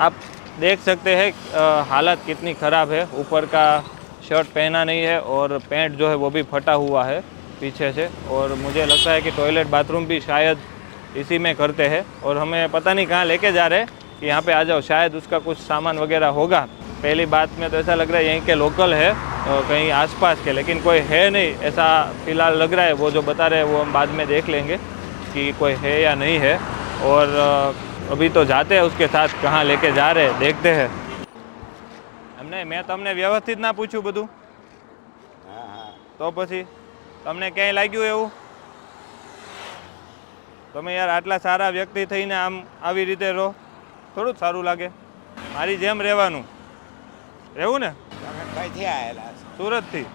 आप देख सकते हैं हालत कितनी खराब है। ऊपर का शर्ट पहना नहीं है और पैंट जो है वो भी फटा हुआ है पीछे से और मुझे लगता है कि टॉयलेट बाथरूम भी शायद इसी में करते हैं और हमें पता नहीं कहाँ लेके जा रहे कि यहाँ पे आ जाओ शायद उसका कुछ सामान वगैरह होगा। पहली बात में तो ऐसा लग रहा है यहीं के लोकल है अ, कहीं आसपास के लेकिन कोई है नहीं। ऐसा फ़िलहाल लग रहा है वो जो बता रहे हैं वो हम बाद में देख लेंगे कि कोई है या नहीं है और अभी तो जाते हैं उसके साथ कहाँ लेके जा रहे हैं देखते हैं એમને મેં તમને વ્યવસ્થિત ના પૂછ્યું બધું હા હા તો પછી તમને ક્યાંય લાગ્યું એવું તમે યાર આટલા સારા વ્યક્તિ થઈને આમ આવી રીતે રહો થોડું જ સારું લાગે મારી જેમ રહેવાનું રહેવું ને તમે કઈથી આવેલા છો? સુરતથી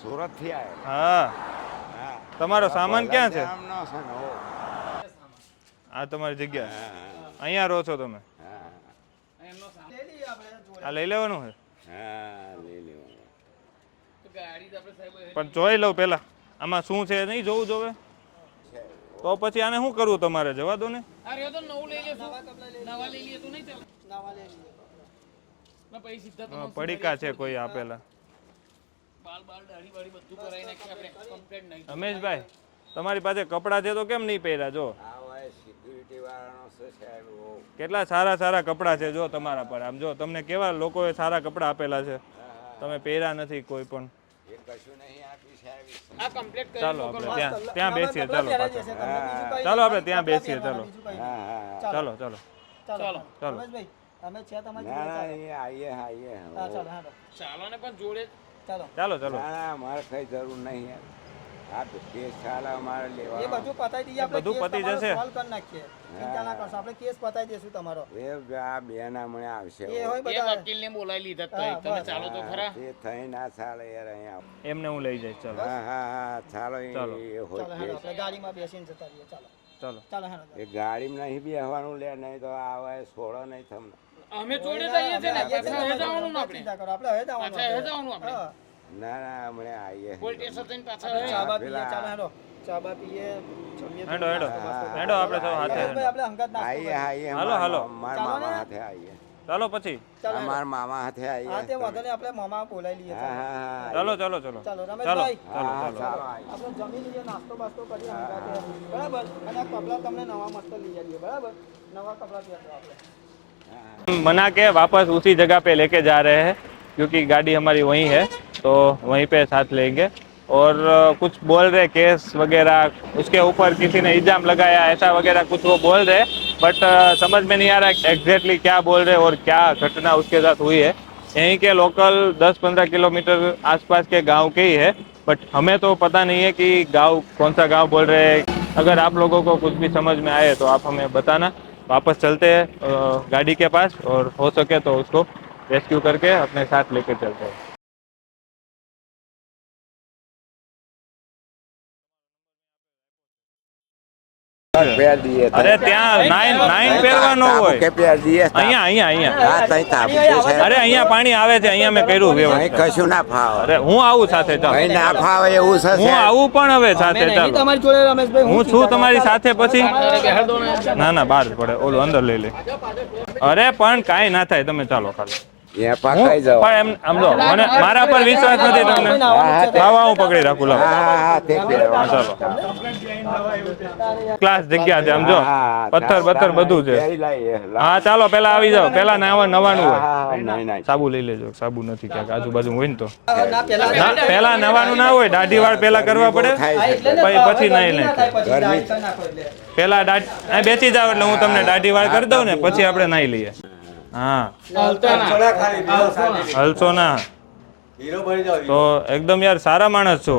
સુરતથી આવેલા હા હા તમારો સામાન ક્યાં છે આમનો છે ને ઓ. આ તમારી જગ્યા. અહીંયા રહો છો તમે. હા આ લઈ લેવાનું છે હા? લઈ લેવાનું પણ જોઈ લઉં પેલા આમાં શું છે નહીં જોવું જોવે? તો પછી આને શું કરવું તમારે? જવા દો ને. આ રહ્યો તો નવું લઈ લેશું. નવા લઈ લઈએ તો નહીં ચાલે. ના પછી સીધા અ, પડીકા છે કોઈ આપેલા. બાલ બાલ દાઢી બાળી બધું કરાવી નાખીએ આપણે કમ્પ્લેટ નહીં. રમેશભાઈ તમારી પાસે કપડાં છે તો કેમ નહીં પહેર્યા? જો. કેટલા સારા સારા કપડાં છે જો તમારા પર. આમ જો તમને કેવા લોકોએ સારા કપડાં આપેલા છે? તમે પહેર્યા નથી કોઈ પણ. ચાલો આપણે ત્યાં ત્યાં બેસીએ. ચાલો પાછા. હા. ચાલો આપણે ત્યાં બેસીએ ચાલો. હા હા ચાલો ચાલો. ચાલો. ચાલો. અમે છે તમારી. ચાલો ચાલો ને પણ જોડે. ચાલો. ચાલો ચાલો. ના ના મારે કઈ જરૂર નહીં યાર. આ કેસ ચાલે અમારે એ બધું પતાઈ દઈએ આપણે બધું પતી જશે. solve કરી નાખીએ. ચિંતા ના કરશો? આપણે કેસ પતાઈ દઈશું તમારો. એ આ બે મને આવશે. એ હોય બધા. વકીલને બોલાવી લીધા તો તમે ચાલો તો ખરા. તે થઈ ના ચાલે યાર અહીંયા એમને હું લઈ જઈશ ચાલો. હા હા હા ચાલો એ ચાલો. ચાલો હોય હેડો કેસ. આપણે ગાડીમાં બેસીને જતા રહીએ ચાલો. ચાલો. ચાલો એ ગાડીમાં નહીં બેસવાનું લે નહીં તો આવે છોડો નહીં તમને. અમે જોડે જઈએ છે ને? આવીએ હવે જવાનું આપણે. આપણે. હવે જવાનું આપણે. જવાનું આપણે હા. ના ના હમણે આવીએ પોલીસ સ્ટેશન થઈને પાછા આપણે હવે ચા બા પીએ પેલા- ચાલો હેડો ચા બા પીએ જમીએ હેડો હેડો નાસ્તો બાસ્તો હેડો આપણે સૌ હાથે રમેશભાઈ, આપણે હંગાત નાસ્તો આવીએ કરીએ. આવીએ હાલો, હાલો. મારા ચાલો મામા ને. હાથે આવીએ ચાલો પછી ચાલો હેડો. મારા મામા હાથે આવીએ હા તે વાંધો નહીં આપણે મામા બોલાવી લઈએ હા ચાલો. હા હા ચાલો ચાલો ચાલો ચાલો ચાલો રમેશભાઈ ચાલો હા, ચાલો ચાલો આવીએ. આપણે જમી લઈએ નાસ્તો બાસ્તો કરીએ હંગાતે. બરાબર અને આ કપડાં તમને નવા મસ્ત લઈ આવીએ બરાબર નવા કપડાં પહેરજો આપણે मना के वापस उसी जगह पे लेके जा रहे हैं क्योंकि गाड़ी हमारी वहीं है तो वहीं पे साथ लेंगे। और कुछ बोल रहे केस वगैरह, उसके ऊपर किसी ने इल्ज़ाम लगाया, ऐसा वगैरह कुछ वो बोल रहे, बट समझ में नहीं आ रहा एग्जैक्टली क्या बोल रहे और क्या घटना उसके साथ हुई है। यहीं के लोकल 10-15 किलोमीटर आसपास के गाँव के ही है, बट हमें तो पता नहीं है कि गाँव, कौन सा गाँव बोल रहे हैं। अगर आप लोगों को कुछ भी समझ में आए तो आप हमें बताना। वापस चलते हैं गाड़ी के पास और हो सके तो उसको रेस्क्यू करके अपने साथ लेके चलते हैं પહેર દઈએ તો. અરે ત્યાં નાઈન નાઈન પહેરવાનો તાબુ હોય કે પહેર દઈએ તાબુ. અહીંયા અહીંયા અહીંયા હા તઈ તાબુ છે સાહેબ. અરે અહીંયા પાણી આવે છે અહીંયા મેં કર્યું અહીં વ્યવસ્થા કશું ના ફાવે અરે હું આવું સાથે અહીં ચાલો ના ફાવે એવું છે હું સાહેબ. આવું પણ હવે સાથે અમે નહીં ચાલો તમારી જોડે રમેશભાઈ હું છું તમારી સાથે પછી બેહાડ દો ને ના ના બહાર જ પડે ઓલું અંદર લઈ લે અરે પણ કાંઈ ના થાય તમે ચાલો ખાલી અહીંયા હું પકડાઈ પણ એમ આમ જો મને મારા પર વિશ્વાસ નથી તમને. લાવા હું પકડી રાખું લાવો. હા હા હા તે પહેરવાનું. હા, ચાલો. ક્લાસ જગ્યા છે આમ જો. હા, પથ્થર બથ્થર બધું છે. હા ચાલો પેલા આવી જાઓ. પેલા નાવા નવાનું હોય. સાબુ લઈ લેજો. સાબુ નથી ક્યાંક આજુબાજુ હોય ને તો. પેલા નવાનું ના હોય દાઢી વાળ પેલા કરવા પડે. પછી- પછી નહીં, ના નહીં. પેલા દાઢ બેસી જાવ એટલે હું તમને દાઢી વાળ કરી દઉં ને પછી આપણે નાઈ લઈએ. હા હાલતા ના હલશો ના તો એકદમ યાર સારા માણસ છો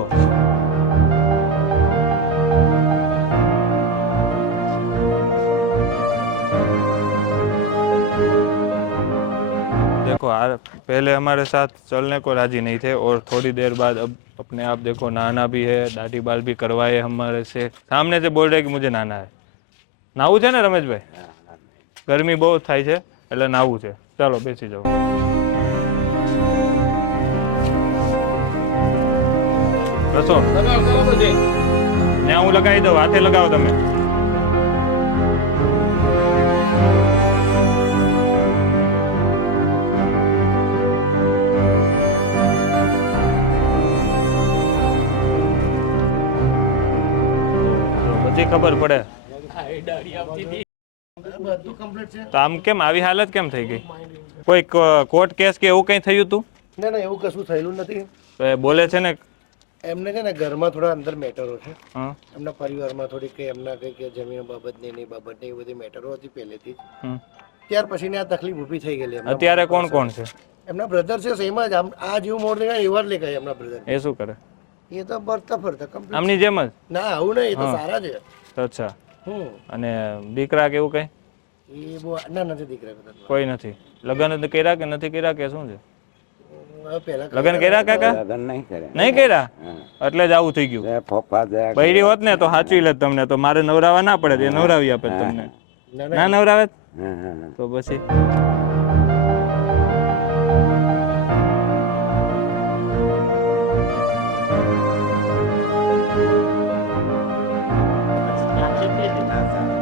देखो आ, पहले हमारे साथ चलने को राजी नहीं थे और थोड़ी देर बाद अब अपने आप देखो नहाना भी है दाढ़ी बाल भी करवाए हमारे से सामने से बोल रहे कि मुझे नहाना है નાવું છે ને રમેશભાઈ ગરમી બહુ થાય છે એટલે નાવું છે. ચાલો, બેસી જાઓ. રસો ત્યાં હું લગાવી દઉં હાથે લગાવો તમે. બધી ખબર પડે. આ કમ્પ્લીટ છે. તો આમ કેમ? આવી હાલત કેમ થઈ ગઈ? કોઈ કોર્ટ કેસ કે એવું કંઈ થયું હતું ના ના એવું કશું થયેલું નથી. તો એ બોલે છે ને? એમને છે ને ઘરમાં થોડા અંદર મેટરો છે. એમના પરિવારમાં થોડી કે એમના કંઈક જમીન બાબતની બાબત ને એ બધી મેટરો હતી પહેલેથી જ. ત્યાર પછી ને આ તકલીફ ઊભી થઈ ગયેલી અત્યારે કોણ કોણ છે? એમના બ્રધર છે સેમ જ. આમ આ જેવું મોડ દેખાય એવા જ લેખાય એમના બ્રધર એ શું કરે? એ તો ફરતા ફરતા કમ્પ્લીટ આમની જેમ જ? ના આવું નહીં એ તો સારા છે. અચ્છા. અને દીકરા કેવું એવું કંઈ? એ બહુ ના નથી દીકરા બધા કોઈ નથી. લગ્ન કર્યા કે નથી કર્યા કે શું છે? લગ્ન કર્યા કાકા? લગ્ન નહીં કરે નહીં કર્યા? એટલે જ આવું થઈ ગયું. જય ફોફા બૈરી હોત ને તો સાચવી લે તમને તો મારે નવરાવા ના પડે એ નવરાવી આપે તમને. ના ના. નવરાવે. તો પછી?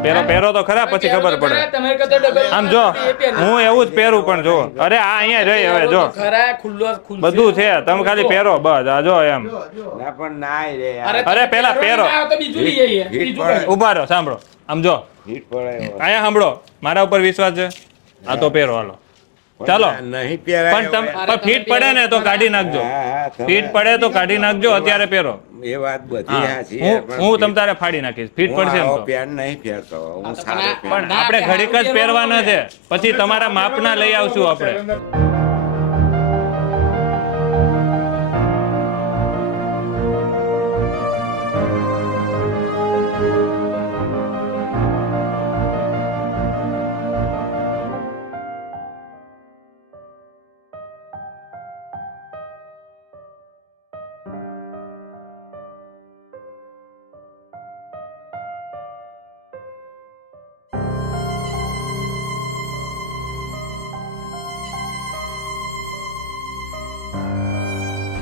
પહેરો પહેરો તો ખરા પછી ખબર પડે. આમ જો હું એવું જ પહેરું પણ જો. અરે આ અહીંયા રહી હવે જો. ખરા ખુલ્લો ખુલ્લો બધું છે તમે ખાલી પહેરો બસ આ જો એમ. પણ ના રે અરે પેલા પહેરો. ઊભા રહો સાંભળો. આમ જો. અહીંયા સાંભળો મારા ઉપર વિશ્વાસ છે. આ તો પહેરો હાલો. ચાલો. પણ નહીં પહેરાય પણ તમ પણ ફીટ પડે ને તો કાઢી નાખજો. હા, હા, તમે- ફીટ પડે તો કાઢી નાખજો અત્યારે પહેરો. એ વાત બધી હા. હું હું તમ તારે ફાડી નાખીશ. ફિટ પડશે ને તો. પેન્ટ નહીં પહેરતો હું સારો પણ પણ આપણે ઘડીક જ પહેરવાના છે. પછી તમારા માપના લઈ આવશું આપણે.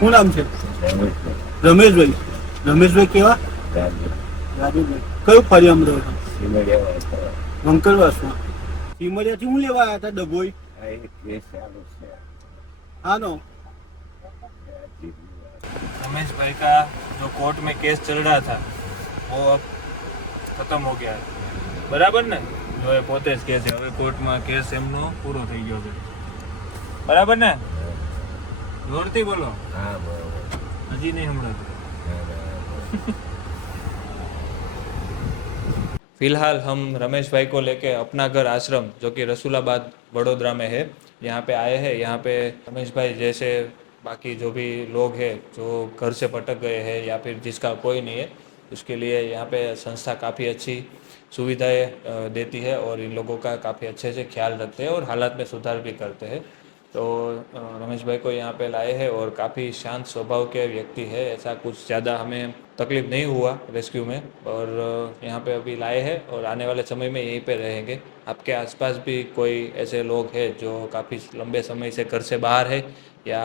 શું નામ છે રમેશભાઈ રમેશભાઈ કેવા રાજુભાઈ કયું ફરિયામ રહો છો મંકલવાસમાં સિમરિયાથી હું લેવા આવ્યા હતા ડભોઈ આ એક કેસ ચાલુ છે. हाँ આનો रमेश भाई का जो कोर्ट में केस चल रहा था वो अब खत्म हो गया है બરાબર ને જો એ પોતે જ કહે છે હવે કોર્ટમાં કેસ એમનો પૂરો થઈ ગયો છે બરાબર ને જોરથી બોલો હા, બરોબર. હજી નહીં સંભળાતું फिलहाल हम रमेश भाई को लेके अपना घर आश्रम जो कि रसूलाबाद वडोदरा में है यहाँ पे आए हैं यहाँ पे रमेश भाई जैसे बाकी जो भी लोग हैं जो घर से भटक गए हैं या फिर जिसका कोई नहीं है उसके लिए यहाँ पे संस्था काफ़ी अच्छी सुविधाएं अ, देती है और इन लोगों का काफ़ी अच्छे से ख्याल रखते हैं और हालात में सुधार भी करते हैं तो रमेश भाई को यहाँ पे लाए हैं और काफ़ी शांत स्वभाव के व्यक्ति है। ऐसा कुछ ज़्यादा हमें तकलीफ़ नहीं हुआ रेस्क्यू में और यहाँ पे अभी लाए हैं और आने वाले समय में यहीं पे रहेंगे। आपके आसपास भी कोई ऐसे लोग हैं जो काफ़ी लंबे समय से घर से बाहर है या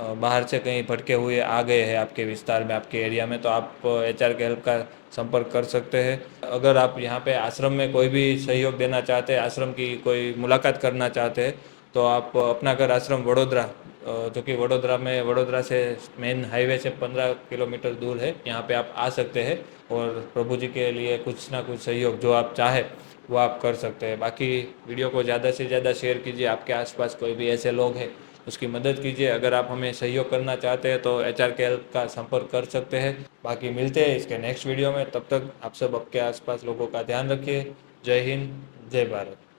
बाहर से कहीं भटके हुए आ गए हैं आपके विस्तार में, आपके एरिया में? तो आप एच आर के हेल्प का संपर्क कर सकते हैं। अगर आप यहाँ पे आश्रम में कोई भी सहयोग देना चाहते हैं, आश्रम की कोई मुलाकात करना चाहते हैं तो आप अपना घर आश्रम वडोदरा जो कि वडोदरा में, वडोदरा से मेन हाईवे से पंद्रह किलोमीटर दूर है, यहाँ पे आप आ सकते हैं और प्रभु जी के लिए कुछ ना कुछ सहयोग जो आप चाहे, वो आप कर सकते हैं। बाकी वीडियो को ज़्यादा से ज़्यादा शेयर कीजिए, आपके आसपास कोई भी ऐसे लोग हैं, उसकी मदद कीजिए। अगर आप हमें सहयोग करना चाहते हैं तो एच आर के हेल्प का संपर्क कर सकते हैं। बाकी मिलते हैं इसके नेक्स्ट वीडियो में, तब तक आप सब आपके आसपास लोगों का ध्यान रखिए। जय हिंद, जय भारत।